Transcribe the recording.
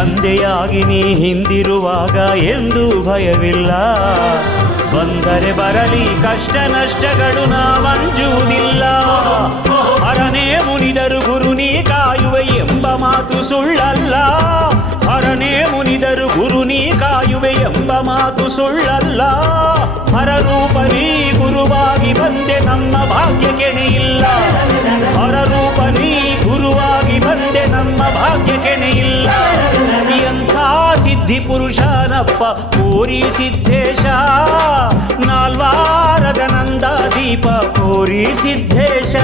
ತಂದೆಯಾಗಿ ನೀ ಹಿಂದಿರುವಾಗ ಎಂದೂ ಭಯವಿಲ್ಲ. ಬಂದರೆ ಬರಲಿ ಕಷ್ಟ ನಷ್ಟಗಳು ನಾವಂಜುವುದಿಲ್ಲ. ಹರನೇ ಮುನಿದರು ಗುರು ನೀ ಕಾಯುವೆ ಎಂಬ ಮಾತು ಸುಳ್ಳಲ್ಲ. ಹರನೇ ಮುನಿದರು ಗುರು ನೀ ಕಾಯುವೆ ಎಂಬ ಮಾತು ಸುಳ್ಳಲ್ಲ. ಹರರೂಪ ನೀ ಗುರುವಾಗಿ ಬಂದೆ ನಮ್ಮ ಭಾಗ್ಯ ಕೆಣೆಯಿಲ್ಲ. ಹರರೂಪ ನೀ ಗುರುವಾಗಿ ಬಂದೆ ನಮ್ಮ ಭಾಗ್ಯ ಕೆಣೆಯಿಲ್ಲ. ಎಂಥ ಸಿದ್ಧಿ ಪುರುಷನಪ್ಪ ಕೋರಿ ಸಿದ್ದೇಶ, ನಾಲ್ವಾರದ ನಂದ ದೀಪ ಕೋರಿ ಸಿದ್ದೇಶ.